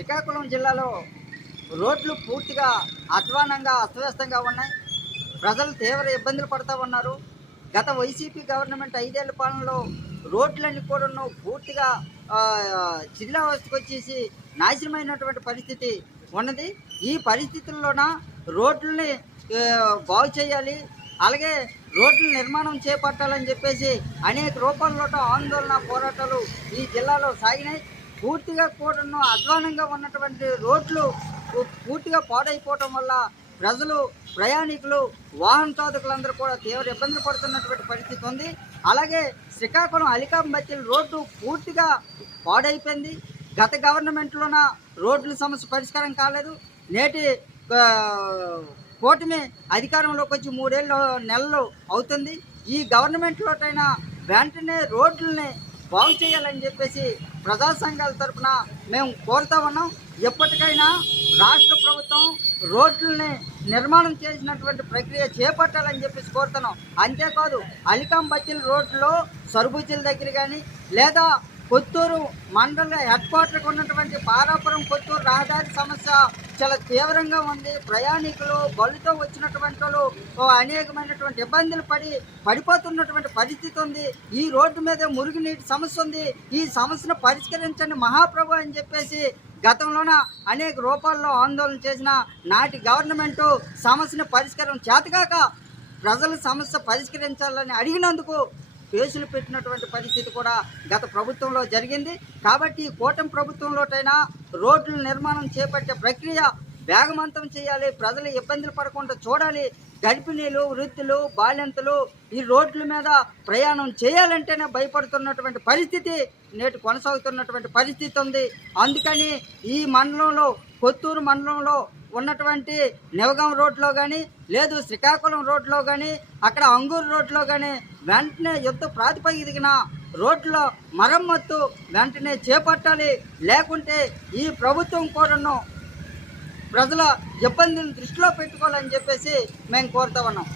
శ్రీకాకుళం జిల్లాలో రోడ్లు పూర్తిగా అధ్వానంగా అస్తవ్యస్తంగా ఉన్నాయి. ప్రజలు తీవ్ర ఇబ్బందులు పడుతూ ఉన్నారు. గత వైసీపీ గవర్నమెంట్ 5 ఏళ్ల పాలనలో రోడ్లన్నీ కూడాను పూర్తిగా శిథిలావస్థకు వచ్చేసి నాశనమైనటువంటి పరిస్థితి ఉన్నది. ఈ పరిస్థితుల్లోన రోడ్లని బాగు చేయాలి, అలాగే రోడ్ల నిర్మాణం చేపట్టాలని చెప్పేసి అనేక రూపాల్లో ఆందోళన పోరాటాలు ఈ జిల్లాలో సాగినాయి. పూర్తిగా కూడాను అధ్వానంగా ఉన్నటువంటి రోడ్లు పూర్తిగా పాడైపోవటం వల్ల ప్రజలు, ప్రయాణికులు, వాహన చాలకులందరూ కూడా తీవ్ర ఇబ్బందులు పడుతున్నటువంటి పరిస్థితి ఉంది. అలాగే శ్రీకాకుళం అలికాంబత్తిల్ రోడ్డు పూర్తిగా పాడైపోయింది. గత గవర్నమెంట్లోన రోడ్ల సమస్య పరిష్కారం కాలేదు. నేటి కూటమి అధికారంలోకి వచ్చి 3 నెలలు అవుతుంది. ఈ గవర్నమెంట్లోటైనా వెంటనే రోడ్లని బాగు చేయాలని చెప్పేసి ప్రజా సంఘాల తరఫున మేము కోరుతా ఉన్నాం. ఎప్పటికైనా రాష్ట్ర ప్రభుత్వం రోడ్లని నిర్మాణం చేసినటువంటి ప్రక్రియ చేపట్టాలని చెప్పేసి కోరుతున్నాం. అంతేకాదు అలికాంబత్తిల్ రోడ్లో సరుబుచ్చిల దగ్గర కానీ లేదా కొత్తూరు మండల హెడ్ క్వార్టర్కి ఉన్నటువంటి పారాపురం కొత్తూరు రహదారి సమస్య చాలా తీవ్రంగా ఉంది. ప్రయాణికులు, బళ్ళుతో వచ్చినటువంటి వాళ్ళు అనేకమైనటువంటి ఇబ్బందులు పడిపోతున్నటువంటి పరిస్థితి ఉంది. ఈ రోడ్డు మీద మురుగునీటి సమస్య ఉంది. ఈ సమస్యను పరిష్కరించండి మహాప్రభు అని చెప్పేసి గతంలోన అనేక రూపాల్లో ఆందోళన చేసిన నాటి గవర్నమెంటు సమస్యను పరిష్కారం చేతగాక ప్రజల సమస్య పరిష్కరించాలని అడిగినందుకు కేసులు పెట్టినటువంటి పరిస్థితి కూడా గత ప్రభుత్వంలో జరిగింది. కాబట్టి కూటమి ప్రభుత్వంలోటైనా రోడ్ల నిర్మాణం చేపట్టే ప్రక్రియ వేగవంతం చేయాలి. ప్రజలు ఇబ్బందులు పడకుండా చూడాలి. గర్భిణీలు, వృద్ధులు, బాల్యంతులు ఈ రోడ్ల మీద ప్రయాణం చేయాలంటేనే భయపడుతున్నటువంటి పరిస్థితి నేటి కొనసాగుతున్నటువంటి పరిస్థితి ఉంది. అందుకని ఈ మండలంలో, కొత్తూరు మండలంలో ఉన్నటువంటి నెవగాం రోడ్లో కానీ, లేదు శ్రీకాకుళం రోడ్లో కానీ, అక్కడ అంగూరు రోడ్లో కానీ వెంటనే యుద్ధ ప్రాతిపదికన రోడ్ల మరమ్మత్తు వెంటనే చేపట్టాలి. లేకుంటే ఈ ప్రభుత్వం కూడాను ప్రజల ఇబ్బందులను దృష్టిలో పెట్టుకోవాలని చెప్పేసి మేము కోరుతా ఉన్నాం.